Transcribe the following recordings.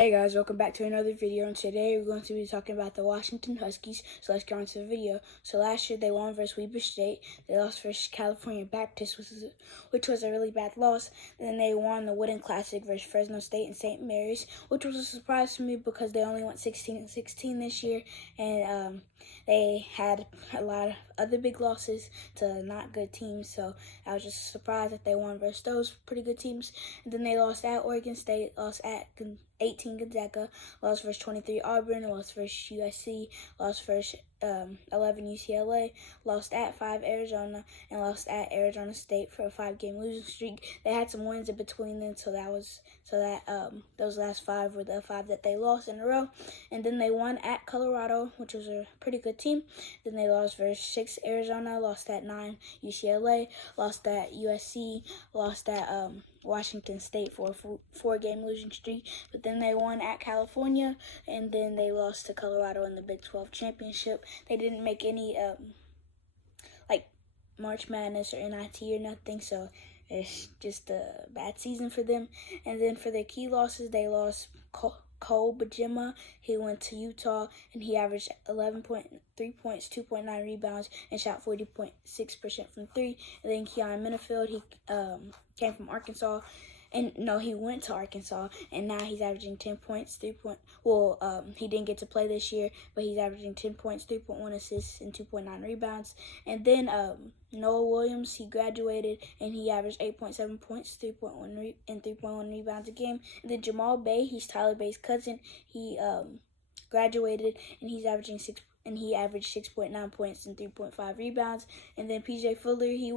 Hey guys, welcome back to another video, and today we're going to be talking about the Washington Huskies. So let's get on to the video. So last year they won versus Weber State. They lost versus California Baptist, which was a really bad loss. And then they won the Wooden Classic versus Fresno State and St. Mary's, which was a surprise to me because they only went 16-16 this year, and they had a lot of other big losses to not good teams. So I was just surprised that they won versus those pretty good teams. And then they lost at Oregon State, lost at 18 Gonzaga, lost versus 23 Auburn, lost versus USC, lost versus 11 UCLA, lost at 5 Arizona, and lost at Arizona State for a 5-game losing streak. They had some wins in between them, so those last 5 were the 5 that they lost in a row. And then they won at Colorado, which was a pretty good team. Then they lost versus 6 Arizona, lost at 9 UCLA, lost at USC, lost at Washington State for a 4-game losing streak. But then they won at California, and then they lost to Colorado in the Big 12 championship. They didn't make any March Madness or NIT or nothing, so it's just a bad season for them. And then for their key losses, they lost Cole Bajema. He went to Utah, and he averaged 11.3 points, 2.9 rebounds, and shot 40.6% from 3. And then Keon Minifield, he came from Arkansas. And no, he went to Arkansas, and now he's averaging 10 points, he didn't get to play this year, but he's averaging 10 points, 3.1 assists, and 2.9 rebounds. And then Noah Williams, he graduated, and he averaged 8.7 points, 3.1 rebounds a game. And then Jamal Bay, he's Tyler Bay's cousin. He graduated, and he averaged 6.9 points and 3.5 rebounds. And then PJ Fuller, he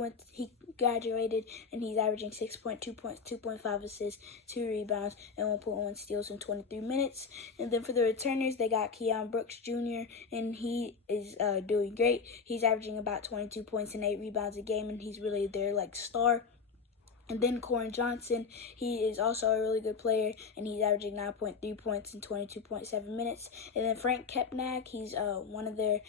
graduated, and he's averaging 6.2 points, 2.5 assists, 2 rebounds, and 1.1 steals in 23 minutes. And then for the returners, they got Keon Brooks Jr., and he is doing great. He's averaging about 22 points and 8 rebounds a game, and he's really their star. And then Corin Johnson, he is also a really good player, and he's averaging 9.3 points in 22.7 minutes. And then Frank Kepnag, he's one of their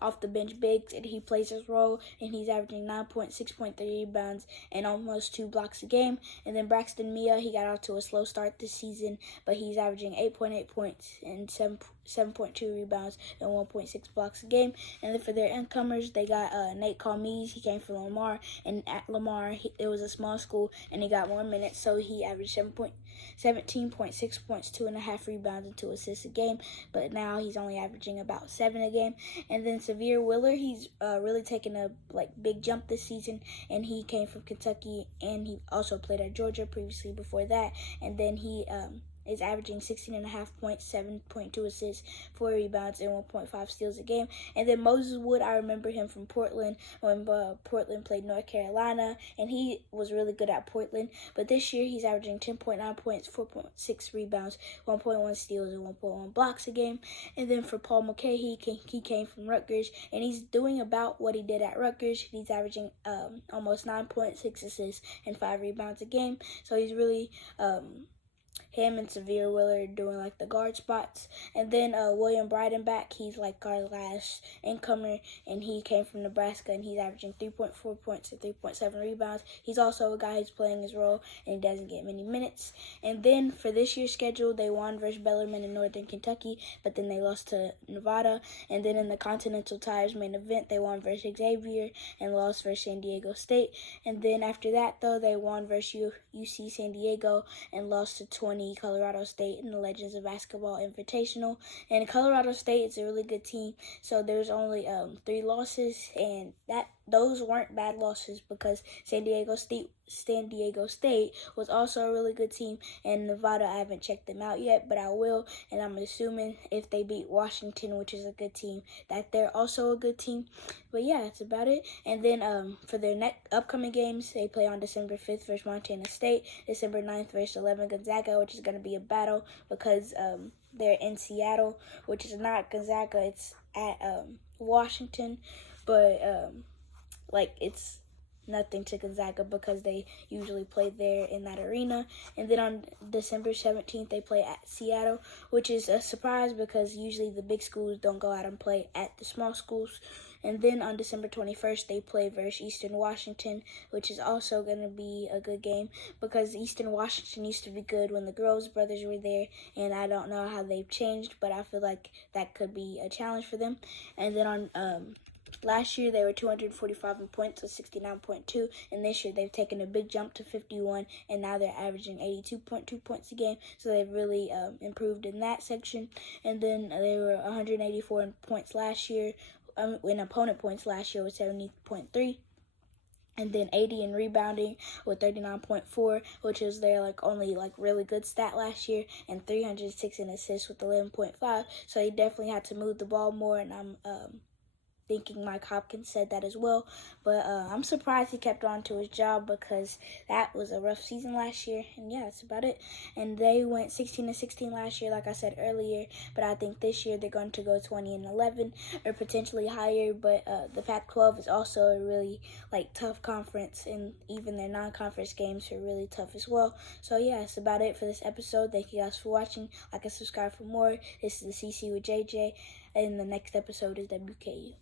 off the bench bigs, and he plays his role, and he's averaging 9.6.3 rebounds and almost 2 blocks a game. And then Braxton Mia, he got off to a slow start this season, but he's averaging 8.8 points and 7.2 rebounds and 1.6 blocks a game. And then for their incomers, they got Nate Calmes. He came from Lamar, and at Lamar, it was a small school, and he got more minutes, so he averaged 17.6 points, 2.5 rebounds, and 2 assists a game. But now he's only averaging about 7 a game. And then Severe Willer, he's really taken a big jump this season, and he came from Kentucky, and he also played at Georgia previously before that. And then he is averaging 16.5 points, 7.2 assists, 4 rebounds, and 1.5 steals a game. And then Moses Wood, I remember him from Portland when Portland played North Carolina, and he was really good at Portland. But this year, he's averaging 10.9 points, 4.6 rebounds, 1.1 steals, and 1.1 blocks a game. And then for Paul McKay, he came from Rutgers, and he's doing about what he did at Rutgers. He's averaging almost 9.6 assists and 5 rebounds a game. So he's really him and Severe Willer doing the guard spots. And then William Breidenbach, he's our last incomer, and he came from Nebraska, and he's averaging 3.4 points and 3.7 rebounds. He's also a guy who's playing his role, and he doesn't get many minutes. And then for this year's schedule, they won versus Bellarmine in Northern Kentucky, but then they lost to Nevada. And then in the Continental Tires main event, they won versus Xavier and lost versus San Diego State. And then after that, though, they won versus UC San Diego and lost to 20 Colorado State in the Legends of Basketball Invitational. And Colorado State is a really good team, so there's only 3 losses, and those weren't bad losses because San Diego State was also a really good team. And Nevada, I haven't checked them out yet, but I will, and I'm assuming if they beat Washington, which is a good team, that they're also a good team. But yeah, that's about it. And then for their next upcoming games, they play on December 5th versus Montana State, December 9th versus 11 Gonzaga, which is going to be a battle because they're in Seattle, which is not Gonzaga, it's at Washington, but it's nothing to Gonzaga because they usually play there in that arena. And then on December 17th, they play at Seattle, which is a surprise because usually the big schools don't go out and play at the small schools. And then on December 21st, they play versus Eastern Washington, which is also going to be a good game because Eastern Washington used to be good when the Groves brothers were there, and I don't know how they've changed, but I feel like that could be a challenge for them. And then on last year, they were 245 in points, so 69.2. And this year, they've taken a big jump to 51, and now they're averaging 82.2 points a game. So they've really improved in that section. And then they were 184 in points last year. In opponent points last year was 70.3. And then 80 in rebounding with 39.4, which was their only really good stat last year, and 306 in assists with 11.5. So he definitely had to move the ball more, and I'm thinking Mike Hopkins said that as well. But I'm surprised he kept on to his job because that was a rough season last year. And yeah, that's about it. And they went 16-16 last year, like I said earlier. But I think this year they're going to go 20-11 or potentially higher. But the Pac-12 is also a really tough conference, and even their non-conference games are really tough as well. So yeah, that's about it for this episode. Thank you guys for watching. Like and subscribe for more. This is the CC with JJ, and the next episode is WKU.